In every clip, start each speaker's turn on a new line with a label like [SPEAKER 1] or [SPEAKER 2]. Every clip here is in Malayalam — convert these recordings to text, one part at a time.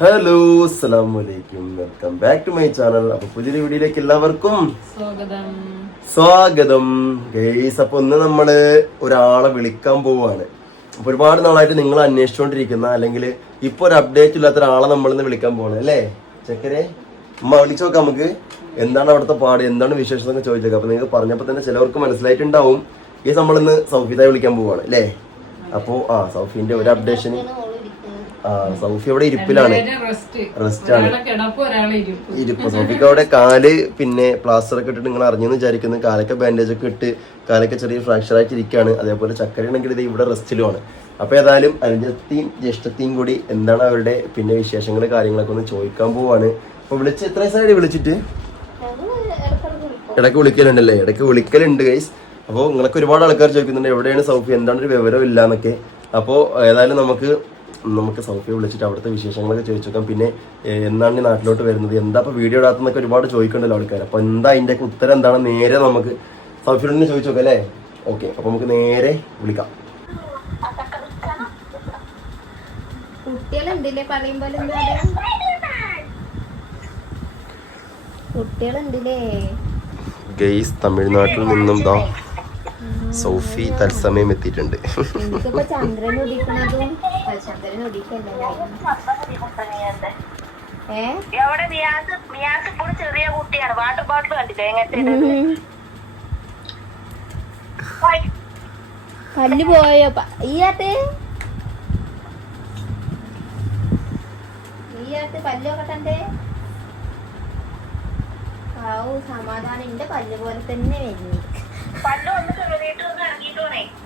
[SPEAKER 1] ഹലോ അസ്സലാം വലൈക്കും welcome back to my channel അപ്പൊ പുതിയൊരു വീഡിയോയിലേക്ക് എല്ലാവർക്കും
[SPEAKER 2] സ്വാഗതം.
[SPEAKER 1] സ്വാഗതം. ഗൈസ് അപ്പൊ ഇന്ന് നമ്മൾ ഒരാളെ വിളിക്കാൻ പോവാണ്. അപ്പൊ ഒരുപാട് നാളായിട്ട് നിങ്ങൾ അന്വേഷിച്ചുകൊണ്ടിരിക്കുന്ന അല്ലെങ്കിൽ ഇപ്പൊ ഒരു അപ്ഡേറ്റ് ഇല്ലാത്ത ഒരാളെ നമ്മളിന്ന് വിളിക്കാൻ പോവാണ് അല്ലേ? ചെക്കരെ അമ്മ വിളിച്ചു നോക്കാം നമുക്ക്. എന്താണ് അവിടുത്തെ പാട്? എന്താണ് വിശേഷം എന്നൊക്കെ ചോദിച്ചേക്കാം. അപ്പൊ നിങ്ങൾക്ക് പറഞ്ഞപ്പോൾ തന്നെ ചിലവർക്ക് മനസ്സിലായിട്ടുണ്ടാവും. ഈ നമ്മളിന്ന് സൗഫിതായി വിളിക്കാൻ പോവാണ് അല്ലേ? അപ്പോ ആ സൗഫിന്റെ ഒരു അപ്ഡേഷന് സൗഫി അവിടെ ഇരിപ്പിലാണ്.
[SPEAKER 2] റെസ്റ്റ്
[SPEAKER 1] റെസ്റ്റ് ആണ്.
[SPEAKER 2] ഇരിപ്പ്.
[SPEAKER 1] സൗഫിക്ക് അവിടെ കാൽ പിന്നെ പ്ലാസ്റ്റർ ഒക്കെ ഇട്ടിട്ട് നിങ്ങൾ അറിഞ്ഞെന്ന് വിചാരിക്കുന്നു. കാലൊക്കെ ബാൻഡേജ് ഒക്കെ ഇട്ട് കാലൊക്കെ ചെറിയ ഫ്രാക്ചർ ആയിട്ട് ഇരിക്കുകയാണ് അതേപോലെ ചക്കര ആണെങ്കിൽ ഇത് ഇവിടെ റെസ്റ്റിലുമാണ് അപ്പൊ ഏതായാലും അനുജത്തെയും ജ്യേഷ്ഠത്തെയും കൂടി എന്താണ് അവരുടെ പിന്നെ വിശേഷങ്ങൾ കാര്യങ്ങളൊക്കെ ഒന്ന് ചോദിക്കാൻ പോവാണ്. അപ്പൊ വിളിച്ച് എത്ര ദിവസമായിട്ട് വിളിച്ചിട്ട്? ഇടയ്ക്ക് വിളിക്കലുണ്ടല്ലേ? ഇടയ്ക്ക് വിളിക്കലുണ്ട് ഗൈസ് അപ്പോൾ നിങ്ങൾക്ക് ഒരുപാട് ആൾക്കാർ ചോദിക്കുന്നുണ്ട് എവിടെയാണ് സൗഫി? എന്താണ് ഒരു വിവരം ഇല്ല എന്നൊക്കെ അപ്പോൾ ഏതായാലും നമുക്ക് നമുക്ക് സൗഫിയെ വിളിച്ചിട്ട് അവിടുത്തെ വിശേഷങ്ങളൊക്കെ ചോദിച്ചു നോക്കാം പിന്നെ എന്നാണ് ഈ നാട്ടിലോട്ട് വരുന്നത്? എന്താ ഇപ്പോൾ വീഡിയോ ഇടാത്തെന്നൊക്കെ ഒരുപാട് ചോദിക്കണ്ടല്ലോ ആൾക്കാർ അപ്പോൾ എന്താ അതിന്റെ ഉത്തരം എന്താണ്? നേരെ നമുക്ക് സൗഫിയോട് ചോദിച്ചു നോക്കാം അല്ലേ? ഓക്കെ അപ്പോൾ നമുക്ക് നേരെ വിളിക്കാം.
[SPEAKER 3] പറയുമ്പോൾ കുട്ടികളുണ്ടല്ലേ
[SPEAKER 1] ഗെയ്സ് തമിഴ്നാട്ടിൽ നിന്നും ദാ സൗഫി തത്സമയം എത്തിയിട്ടുണ്ട്.
[SPEAKER 3] ചന്ദ്രൻ ഉദിക്കണതും
[SPEAKER 4] ഇപ്പോൾ ചെറിയ കുട്ടിയാണ്. വാട്ടർ ബോട്ടിൽ കണ്ടില്ലേ? എങ്ങനത്തെ
[SPEAKER 3] പല്ല് പോയോ? പ- പല്ലൊക്കെ തന്റെ ആവു സമാധാനം. എന്റെ പല്ല് പോലെ തന്നെ വരുന്നു.
[SPEAKER 4] പല്ല് ഒന്ന് ചെറുതായിട്ട്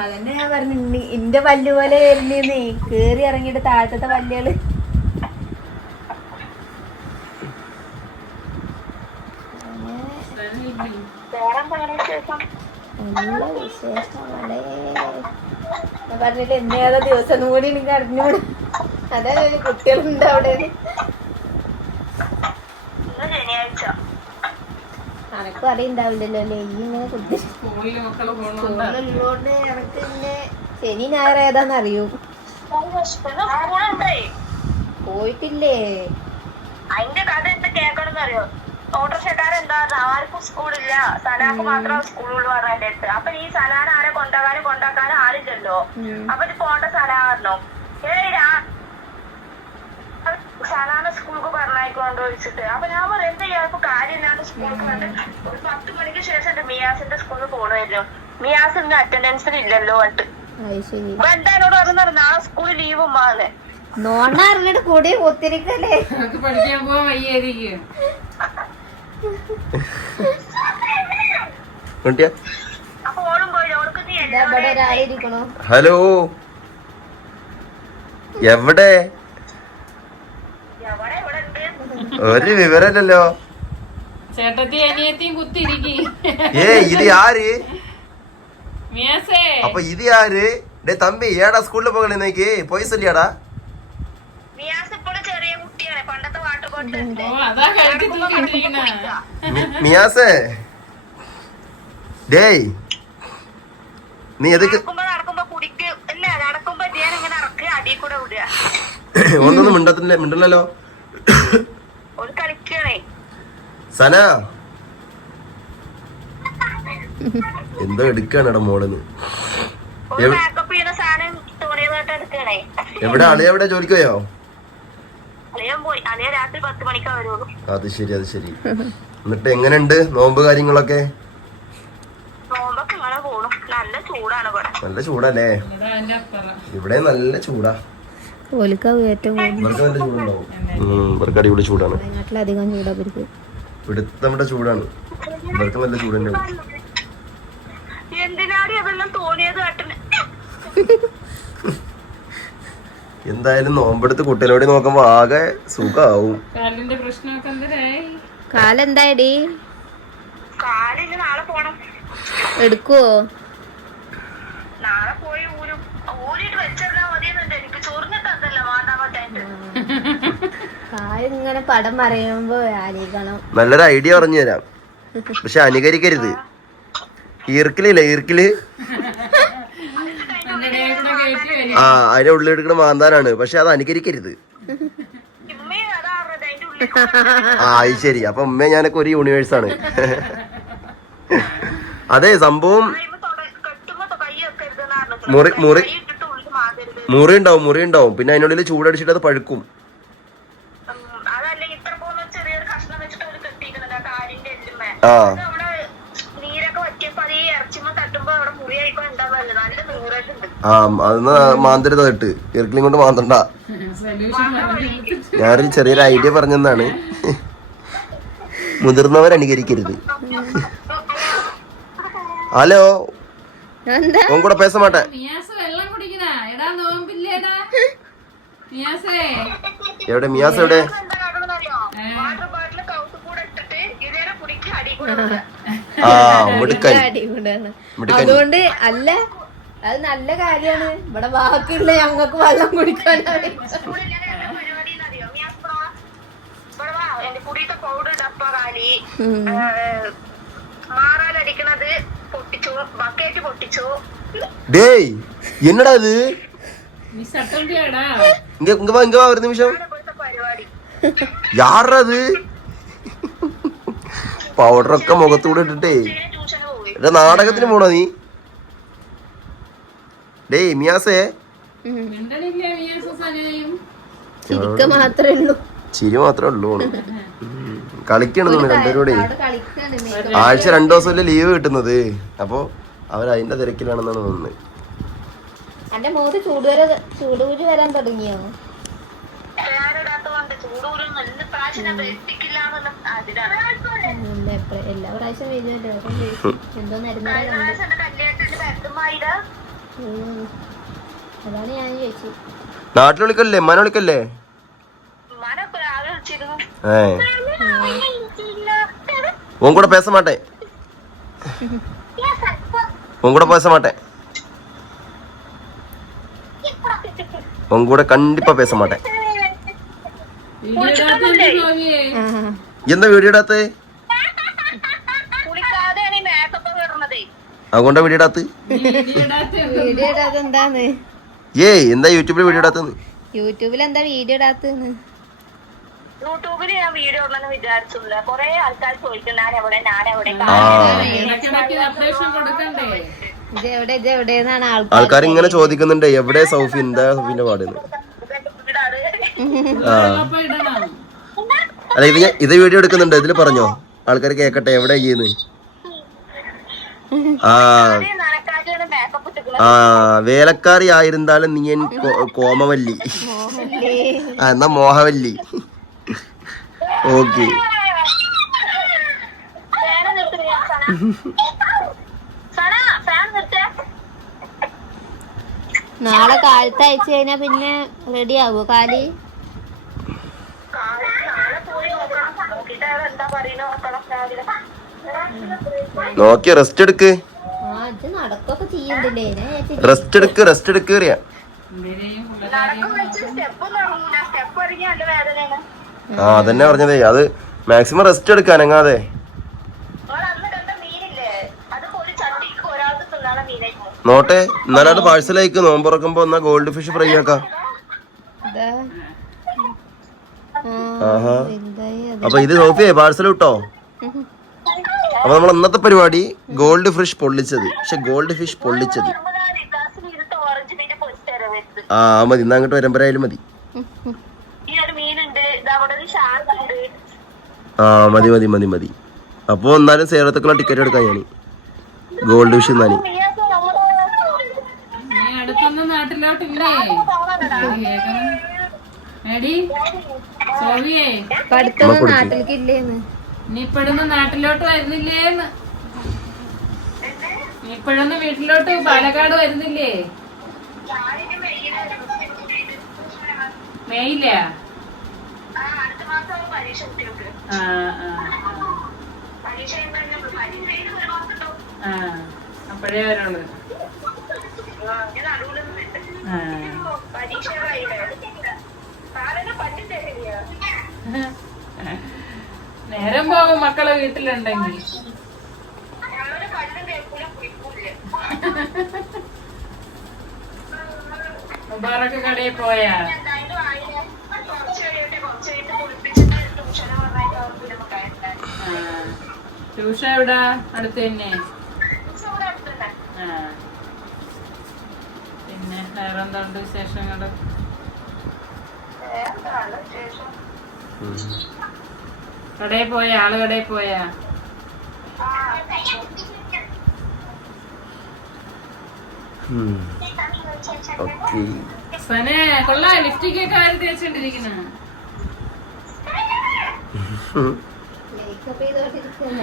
[SPEAKER 3] അതന്നെ ഞാൻ പറഞ്ഞു എന്റെ പല്ല് പോലെ വരുന്നേ കേറി ഇറങ്ങിട്ട് താഴത്തെ പല്ലുകൾ.
[SPEAKER 4] നല്ല എന്താണ് വിശേഷം.
[SPEAKER 3] നല്ല വിശേഷങ്ങളെ ഞാൻ പറഞ്ഞിട്ട് എന്നേതാ ദിവസം കൂടി എനിക്ക് അറിഞ്ഞൂടെ അതാ കുട്ടികളുണ്ട് അവിടെ
[SPEAKER 4] ഇന്ന് ശനിയാഴ്ച
[SPEAKER 3] അനക്കും അറിയണ്ടാവില്ലല്ലോ അല്ലേ? ഇങ്ങനെ
[SPEAKER 2] പോണോണ്ടാ
[SPEAKER 3] സ്കൂളിലുള്ളോണ്ട് എനക്ക് പിന്നെ ശനി ഞായർ ഏതാന്ന് അറിയൂ പോയിട്ടില്ലേ?
[SPEAKER 4] അതിന്റെ കഥ എന്ത് കേൾക്കണമെന്ന് അറിയോ ഓട്ടോറിക്ഷക്കാരൻ എന്താ ആർക്കും സ്കൂളില്ല. സനാക്ക് മാത്രം സ്കൂളുള്ളൂ പറഞ്ഞ അടുത്ത്. അപ്പൊ ഈ സനാന ആരെ കൊണ്ടാക്കാനും കൊണ്ടാക്കാനും ആളില്ലല്ലോ. അപ്പൊ ഇത് പോണ്ട സനാറിനോ പറഞ്ഞു. രാ സനാന സ്കൂൾക്ക് പറഞ്ഞായിക്കൊണ്ട് ചോദിച്ചിട്ട്. അപ്പൊ ഞാൻ പറയും എന്താ ഇയാൾക്ക് കാര്യമില്ലാണ്ട് സ്കൂളിൽ വന്നിട്ട് ഒരു പത്ത് മണിക്ക് ശേഷം എന്റെ മിയാസിന്റെ സ്കൂളിൽ പോകണമായിരുന്നു മിയാസ് ഇന്ന് അറ്റൻഡൻസിൽ ഇല്ലല്ലോ എന്നിട്ട് അപ്പൊ എന്താ എന്നോട് പറഞ്ഞു നാളെ സ്കൂൾ ലീവ് ഉമ്മാന്ന്
[SPEAKER 3] നോണ അറിഞ്ഞിട്ട് കൂടി ഒത്തിരിക്കല്ലേ
[SPEAKER 2] നമുക്ക് പഠിക്കാൻ പോവാൻ വയ്യായിരിക്കും.
[SPEAKER 1] ഹലോ?
[SPEAKER 4] അപ്പൊ ഓളും പോയി ഓൾക്ക് നീ
[SPEAKER 3] ഇതാ ഇവിടെ ഒരാളിരിക്കണോ
[SPEAKER 1] ഹലോ എവിടെ
[SPEAKER 4] എവിടെ ഇവിടെ ഉണ്ട്
[SPEAKER 1] ഒരു വിവരമില്ലല്ലോ
[SPEAKER 2] ചേട്ടത്തി അനിയത്തിയും കുത്തിരിക്കി
[SPEAKER 1] ഏ ഇത് ആര്
[SPEAKER 2] മിയാസേ
[SPEAKER 1] அப்ப இது யாரு டே தம்பி ஏடா ஸ்கூல்ல போகல இன்னைக்கு போய் சொல்லியாடா
[SPEAKER 4] മിയാസ് ഇപ്പോഴും ചെറിയ കുട്ടിയാണ് പണ്ടത്തെ വാട്ടർ ബോട്ടിൽ
[SPEAKER 2] ഓ അതാ കഴുത്തി തൂക്കിട്ടിരിക്കണ
[SPEAKER 1] மி- மியாசே டேய் നീ എതുക്ക്
[SPEAKER 4] നടക്കുമ്പോ നടക്കുമ്പോ കുടിക്ക് ഇല്ല നടക്കുമ്പോ ഞാൻ ഇങ്ങനെ ഇറക്കി അടിയിൽ കൂടെ വിടുക
[SPEAKER 1] ഒന്നൊന്നും മിണ്ടത്തില്ല മിണ്ടല്ലോ
[SPEAKER 4] ഒരു കളിക്കണേ
[SPEAKER 1] സന. എന്തോ എടുക്കാണ് മോളിന്ന്.
[SPEAKER 4] എടുക്കണേ.
[SPEAKER 1] എവിടെ അളിയ എവിടെ? ജോലിക്ക് പോയോ? അത് ശരി അത് ശരി. എന്നിട്ട് എങ്ങനെയുണ്ട് നോമ്പ് കാര്യങ്ങളൊക്കെ?
[SPEAKER 4] നല്ല ചൂടാണ് ഇവിടെ.
[SPEAKER 1] നല്ല ചൂടല്ലേ? ഇവിടെ നല്ല ചൂടാ.
[SPEAKER 3] ഏറ്റവും
[SPEAKER 1] ഇവർക്ക് അടിപൊളി ചൂടാണ്.
[SPEAKER 3] ചൂടാ
[SPEAKER 1] ഇവിടുത്തെ നമ്മുടെ ചൂടാണ്. ഇവർക്ക് നല്ല ചൂട് എന്തായാലും നോമ്പെടുത്ത് കുട്ടികളോട് നോക്കുമ്പോ ആകെ സുഖാവും.
[SPEAKER 3] കാലെന്തായടി? എടുക്കുവോ? പടം പറയുമ്പോ ആലോചിക്കണം
[SPEAKER 1] നല്ലൊരു ഐഡിയ പറഞ്ഞു തരാം. പക്ഷെ അനുകരിക്കരുത്. ഈർക്കിലില്ല
[SPEAKER 2] ഈർക്കിൽ?
[SPEAKER 1] ആ അതിന്റെ ഉള്ളിൽ എടുക്കുന്ന മാന്താനാണ്. പക്ഷെ അത് അനുകരിക്കരുത്. ആ അത് ശരി. അപ്പൊ ഉമ്മ ഞാനൊക്കെ ഒരു യൂണിവേഴ്സ് ആണ്. അതെ സംഭവം മുറി മുറി മുറി ഉണ്ടാവും മുറി ഉണ്ടാവും പിന്നെ അതിനുള്ളിൽ ചൂടടിച്ചിട്ട് അത് പഴുക്കും.
[SPEAKER 4] ആ
[SPEAKER 1] ആ. അതൊന്ന് മാന്തരുത് കേട്ട് ഇറക്കിലും കൊണ്ട് മാന്തണ്ട. ഞാനൊരു ചെറിയൊരു ഐഡിയ പറഞ്ഞെന്നാണ്. മുതിർന്നവർ അനുകരിക്കരുത് ഹലോ? ഉൻ കൂടെ പേസ മാട്ടെ
[SPEAKER 2] മിയാസ് വെള്ളം കുടിക്കണ എടാ നോമ്പില്ലേടാ മിയാസേ
[SPEAKER 1] എവിടെ മിയാസ് എവിടെ
[SPEAKER 4] എന്താ കാട്ടണമെന്നറിയോ വാട്ടർ ബോട്ടിൽ കൗത്ത് കൂടെ ഇട്ടിട്ട് ഇതേരെ കുടിക്ക് അടി മിയാസ് എവിടെ?
[SPEAKER 1] ആ മിടുക്കൻ.
[SPEAKER 3] അതുകൊണ്ട് അല്ല അത് നല്ല കാര്യാണ് ഇവിടെ ബാക്കിയുള്ള ഞങ്ങൾക്ക് വെള്ളം കുടിക്കാനാണ്
[SPEAKER 4] കാലി മാറാലടിക്കണത് പൊട്ടിച്ചു ബക്കറ്റ് പൊട്ടിച്ചു
[SPEAKER 1] ഡേയ് എന്നടാ
[SPEAKER 2] അത്
[SPEAKER 1] ഇങ്ങ ഇങ്ങ ഇങ്ങ ഒരു നിമിഷം. യാറത്? പൗഡറൊക്കെ മുഖത്തൂടെ ഇട്ടിട്ടേ. എടാ നാടകത്തിന് പോണോ നീ? ഡേ മിയാസേ. ചിരി മാത്രമേ ഉള്ളൂ. ഓണ്. ഉം. കളിക്കാണ് തോന്നുന്നു രണ്ടുപേരോടെ ആഴ്ച രണ്ടു ദിവസം ലീവ് കിട്ടുന്നത്. അപ്പൊ അവർ അതിന്റെ തിരക്കിലാണെന്നാണ് തോന്നുന്നത്.
[SPEAKER 3] ചൂടുവര ചൂടുകുരു വരാൻ തുടങ്ങിയോ?
[SPEAKER 4] ഫാനിടാത്തതുകൊണ്ട് ചൂടൂരും
[SPEAKER 3] ഇല്ല, എപ്പ- എല്ലാ പ്രാവശ്യം വരുമല്ലോ. എന്തോ. അതാണ് ഞാൻ ചേച്ചി
[SPEAKER 1] നാട്ടിൽ വിളിക്കല്ലേ? മന വിളിക്കല്ലേ?
[SPEAKER 4] വിളിച്ചിരുന്നു.
[SPEAKER 1] ഏ. ഉൻ കൂടെ പേസ മാട്ടെ. ഉൻ കൂടെ
[SPEAKER 2] கண்டிப்பா பேச
[SPEAKER 3] மாட்டேன்
[SPEAKER 1] എന്താ വീഡിയോ ഇടാത്ത അതുകൊണ്ടാ വീഡിയോ ഇടാത്ത ഏയ് എന്താ യൂട്യൂബിൽ വീഡിയോ ഇടാത്തന്ന്
[SPEAKER 3] യൂട്യൂബിൽ എന്താ വീഡിയോ ഇടാത്തന്ന്
[SPEAKER 4] യൂട്യൂബിൽ ഞാൻ വീഡിയോ ഇടണമെന്ന് വിചാരിച്ചില്ല. കൊറേ ആൾക്കാർ ചോദിക്കും ഞാൻ എവിടെ ഞാൻ എവിടെ
[SPEAKER 3] ആൾക്കാർ
[SPEAKER 1] ഇങ്ങനെ ചോദിക്കുന്നുണ്ട് എവിടെ സൗഫി എന്താ സൗഫിന്റെ
[SPEAKER 4] പാട്
[SPEAKER 1] ആ. അല്ല ഇത് ഞാൻ- ഇത് വീഡിയോ എടുക്കുന്നുണ്ട് ഇതിൽ പറഞ്ഞോ? ആൾക്കാർ കേക്കട്ടെ എവിടെ ചെയ്യുന്നു ആ. ആ വേലക്കാരി ആയിരുന്നാലും നീ എൻ കോമവല്ലി. ആ എന്നാ മോഹവല്ലി. ഓക്കെ.
[SPEAKER 3] നാളെ കാലത്ത് അയച്ചു കഴിഞ്ഞാ പിന്നെ റെഡി ആവോ?
[SPEAKER 4] കാൽ?
[SPEAKER 1] നോക്കി റെസ്റ്റ് എടുക്ക്. റെസ്റ്റ് എടുക്ക് റെസ്റ്റ് എടുക്ക് അറിയാ ആ അതന്നെ പറഞ്ഞതേ. അത് മാക്സിമം റെസ്റ്റ് എടുക്ക അനങ്ങാതെ
[SPEAKER 4] നിങ്ങൾ അന്ന് കണ്ട മീനില്ലേ അത് ഒരു ചട്ടിക്ക് ഒരാൾക്ക് തിന്നാണ മീനായിരുന്നു
[SPEAKER 1] നോട്ടെ എന്നാലും അത് പാഴ്സൽ അയക്ക് നോമ്പുറക്കുമ്പോ എന്നാ ഗോൾഡ് ഫിഷ് ഫ്രൈ ആക്കാം. അപ്പൊ ഇത് സോഫിയെ പാഴ്സൽ കിട്ടോ അപ്പൊ നമ്മൾ ഇന്നത്തെ പരിപാടി ഗോൾഡ് ഫിഷ് പൊള്ളിച്ചത്. പക്ഷെ ഗോൾഡ് ഫിഷ് പൊള്ളിച്ചത്. ആ മതി. ഇന്ന് അങ്ങോട്ട് വരുമ്പോഴായാലും മതി. ആ മതി മതി മതി മതി. അപ്പൊ എന്നാലും സേലത്തേക്കുള്ള ടിക്കറ്റ് എടുക്കാൻ ഞാൻ ഗോൾഡ് ഫിഷ്
[SPEAKER 3] എന്നാൽ നാട്ടിലേക്ക് ഇല്ലേന്ന്
[SPEAKER 2] നീ ഇപ്പോഴൊന്നും നാട്ടിലോട്ട് വരുന്നില്ലേന്ന്? നീ ഇപ്പോഴൊന്നും വീട്ടിലോട്ട് പാലക്കാട് വരുന്നില്ലേ? മെയില
[SPEAKER 4] ആ
[SPEAKER 2] ആ ആ.
[SPEAKER 4] പരീക്ഷ
[SPEAKER 2] നേരം പോകും മക്കളെ വീട്ടിലുണ്ടെങ്കിൽ. മുബാറക്ക് കടയിൽ പോയാ?
[SPEAKER 4] ട്യൂഷൻ
[SPEAKER 2] എവിടാ? അടുത്ത് തന്നെ. ആ. പിന്നെ വേറെന്തുണ്ട് വിശേഷങ്ങൾ?
[SPEAKER 4] വേറെന്താണ് വിശേഷം?
[SPEAKER 2] കടയിൽ പോയ? ആൾ കടയിൽ പോയ?
[SPEAKER 1] ഓക്കെ.
[SPEAKER 2] സനെ കൊള്ളാ. ലിഫ്റ്റിക് ഒക്കെ ആര് തേച്ചോണ്ടിരിക്കുന്ന?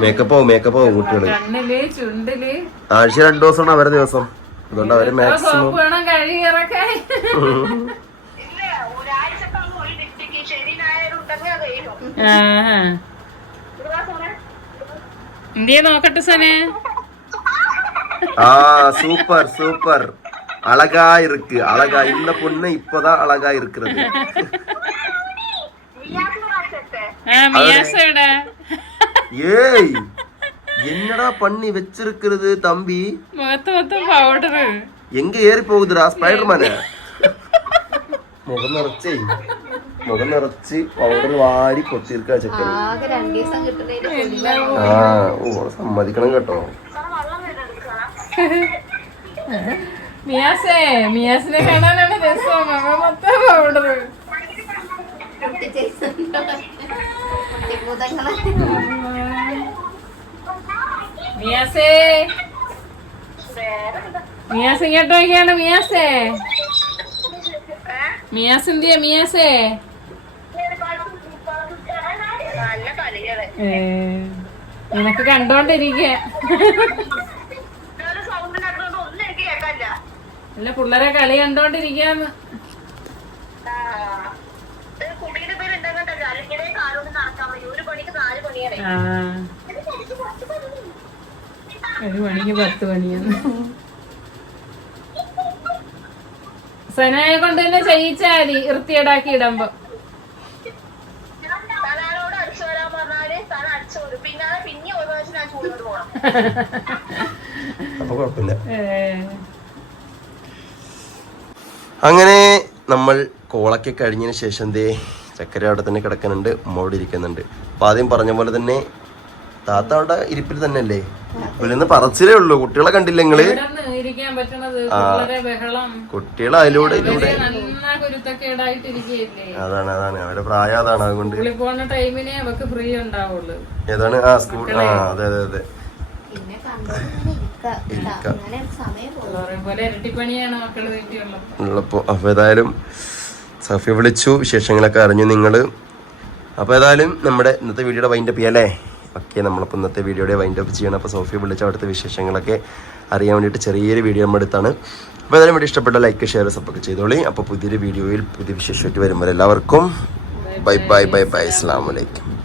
[SPEAKER 3] മേക്കപ്പ്
[SPEAKER 1] മേക്കപ്പ് കുട്ടികൾ.
[SPEAKER 2] കണ്ണിൽ ചുണ്ടിൽ.
[SPEAKER 1] ആഴ്ച രണ്ടു ദിവസം അവരെ ദിവസം. അതുകൊണ്ട് അവര് മാക്സിമം
[SPEAKER 2] സോപ്പ് വേണം കഴുകി ഇറക്കാൻ
[SPEAKER 4] ഇല്ല ഒരാഴ്ചത്തെ പോയി ഡിസ്ട്രിക്ട് ശരി ഞായർ ഉണ്ടെങ്കിൽ അത് കഴിയും
[SPEAKER 2] ഇന്ത്യ നോക്കട്ടെ സനെ
[SPEAKER 1] ஆ சூப்பர் சூப்பர் அழகா இருக்கு அழகா இந்த பொண்ணு இப்பதான் அழகா இருக்கிறது
[SPEAKER 2] ആ മിയാസ എവിടെ
[SPEAKER 1] ஏய் என்னடா பண்ணி வச்சிருக்கிறது தம்பி
[SPEAKER 2] മുഖത്ത് മൊത്തം പൗഡർ
[SPEAKER 1] எங்க ஏறி போகுதுடா ஸ்பைடர்மேனு മുഖം നിറച്ചേ മുഖം നിറച്ച് പൗഡർ വാരി കൊത്തിയിരിക്കാ ചെക്കന്
[SPEAKER 3] ആകെ രണ്ടു ദിവസം കിട്ടുന്നതിന്
[SPEAKER 1] ആ ഓ സമ്മതിക്കണം കേട്ടോ
[SPEAKER 2] മിയാസേ മിയാസിനെ കാണാനാണ് രസം മുഖം മൊത്തം പൗഡർ
[SPEAKER 3] കുട്ടിഭൂതങ്ങളെ
[SPEAKER 2] മിയാസേ. മിയാസ് ഇങ്ങോട്ട് നോക്കിയാണ് മിയാസേ. മിയാസ് എന്തിയ മിയാസേ? നിനക്ക് കണ്ടോണ്ടിരിക്ക. അല്ല പിള്ളേരെ കളി കണ്ടോണ്ടിരിക്കാന്ന്.
[SPEAKER 4] കുട്ടിയുടെ പേര് എന്താ അല്ലെങ്കിൽ കാലോട് നടക്കാൻ മതി ഒരു പണിക്ക് നാല് പണിയാണ്
[SPEAKER 2] ആ ഒരു മണിക്ക് പത്ത് മണിയാണ്. സനായെ കൊണ്ട് തന്നെ ചെയ്യിച്ചാൽ മതി വൃത്തിയേടാക്കി ഇടുമ്പോ
[SPEAKER 1] അങ്ങനെ നമ്മൾ കോളൊക്കെ കഴിഞ്ഞതിന് ശേഷം ദേ ചക്കര അവിടെ തന്നെ കിടക്കുന്നുണ്ട് മോടിയിരിക്കുന്നുണ്ട് അപ്പൊ ആദ്യം പറഞ്ഞ പോലെ തന്നെ താത്ത അവിടെ ഇരിപ്പിൽ തന്നെ അല്ലേ ഇവരിന്ന് പറച്ചിലേ ഉള്ളൂ. കുട്ടികളെ കണ്ടില്ല
[SPEAKER 2] നിങ്ങൾ?
[SPEAKER 1] കുട്ടികളെ അതിലൂടെ ഇതിലൂടെ അതാണ് അതാണ്. അവരുടെ പ്രായം അതാണ് അതുകൊണ്ട് ഏതാണ്? ആ സ്കൂൾ ആ അതെ അതെ അതെ. അപ്പോൾ ഏതായാലും സഫി വിളിച്ചു. വിശേഷങ്ങളൊക്കെ അറിഞ്ഞു നിങ്ങൾ. അപ്പൊ ഏതായാലും നമ്മുടെ ഇന്നത്തെ വീഡിയോയുടെ വൈൻഡപ്പ് ചെയ്യാം അല്ലേ? ഓക്കെ നമ്മളിപ്പോൾ ഇന്നത്തെ വീഡിയോയുടെ വൈൻഡപ്പ് ചെയ്യണം. അപ്പോൾ സോഫി വിളിച്ച അവിടുത്തെ വിശേഷങ്ങളൊക്കെ അറിയാൻ വേണ്ടിയിട്ട് ചെറിയൊരു വീഡിയോ നമ്മുടെ അടുത്താണ് അപ്പോൾ ഏതായാലും വീഡിയോ ഇഷ്ടപ്പെട്ട ലൈക്ക് ഷെയർ സപ്പോർട്ട് ചെയ്തോളി. അപ്പോൾ പുതിയൊരു വീഡിയോയിൽ പുതിയ വിശേഷമായിട്ട് വരുമ്പോൾ എല്ലാവർക്കും ബൈ ബൈ ബൈ ബൈ അസ്സാം വലൈക്കും